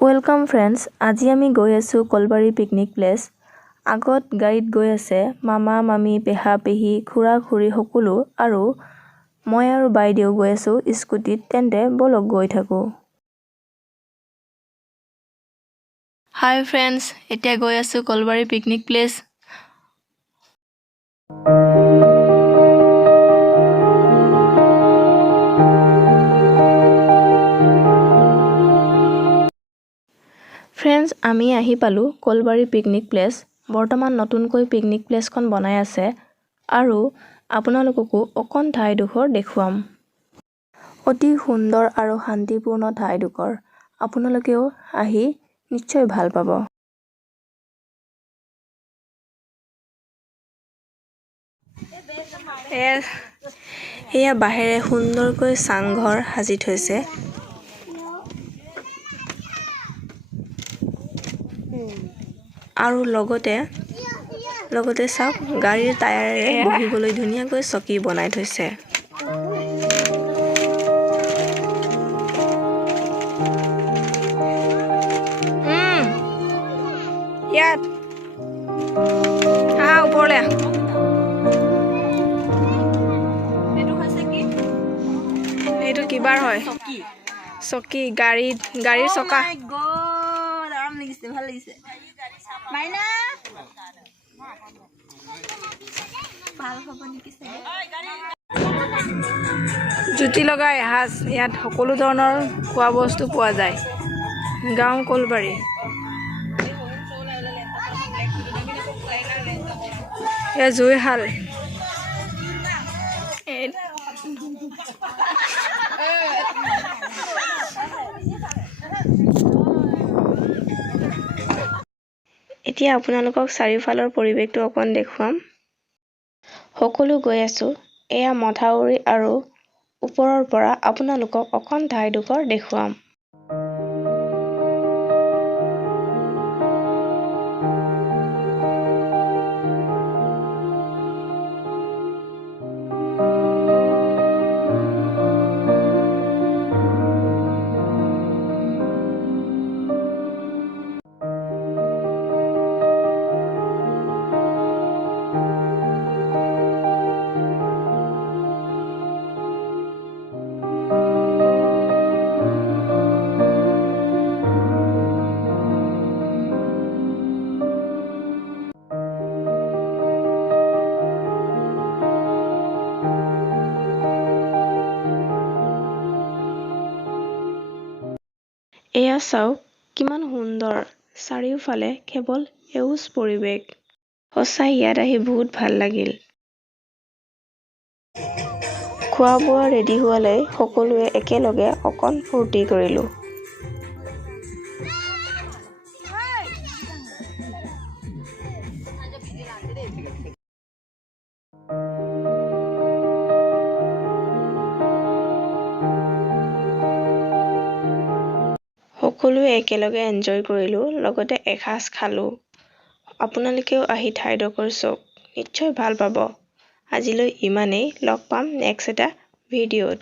Welcome friends, আজি আমি গৈ আছোঁ কলবাৰী পিকনিক প্লেচ। আগত গাড়ীত গৈ আছে মামা মামী পেহা পেহী খুৰা খুৰী সকলো, আৰু মই আৰু বাইদেউ গৈ আছোঁ স্কুটিত। তেন্তে বলক গৈ থাকোঁ। হাই ফ্ৰেণ্ডছ, এতিয়া গৈ আছোঁ কলবাৰী পিকনিক প্লেচ। ফ্ৰেণ্ডছ, আমি আহি পালোঁ কলবাৰী পিকনিক প্লেচ। বৰ্তমান নতুনকৈ পিকনিক প্লেচখন বনাই আছে, আৰু আপোনালোককো অকণ ঠাইডোখৰ দেখুৱাম। অতি সুন্দৰ আৰু শান্তিপূৰ্ণ ঠাইডোখৰ। আপোনালোকেও আহি নিশ্চয় ভাল পাব। এয়া বাঁহেৰে সুন্দৰকৈ চাংঘৰ সাজি থৈছে। আৰু লগতে চাওক, গাড়ীৰ টায়াৰেৰে বহিবলৈ ধুনীয়াকৈ চকী বনাই থৈছে। ইয়াত ওপৰলে এইটো কিবাৰ হয়, চকী গাড়ীৰ চকা। ভাল লাগিছে। জুতি লগা এসাঁজ। ইয়াত সকলো ধৰণৰ খোৱা বস্তু পোৱা যায়। গাঁও কলবাৰী। এয়া জুইশাল। এতিয়া আপোনালোকক চাৰিওফালৰ পৰিৱেশটো অকণ দেখুৱাম। সকলো গৈ আছোঁ। এয়া মথাউৰি, আৰু ওপৰৰ পৰা আপোনালোকক অকণ ঠাইডোখৰ দেখুৱাম। এয়া চাওক, কিমান সুন্দৰ। চাৰিওফালে কেৱল সেউজ পৰিৱেশ। সঁচাই ইয়াত আহি বহুত ভাল লাগিল। খোৱা বোৱা ৰেডি হোৱালৈ সকলোৱে একেলগে অকণ ফূৰ্তি কৰিলোঁ। সকলোৱে একেলগে এনজয় কৰিলোঁ, লগতে এসাঁজ খালোঁ। আপোনালোকেও আহি ঠাইডোখৰ চাওক, নিশ্চয় ভাল পাব। আজিলৈ ইমানেই। লগ পাম নেক্সট এটা ভিডিঅ'ত।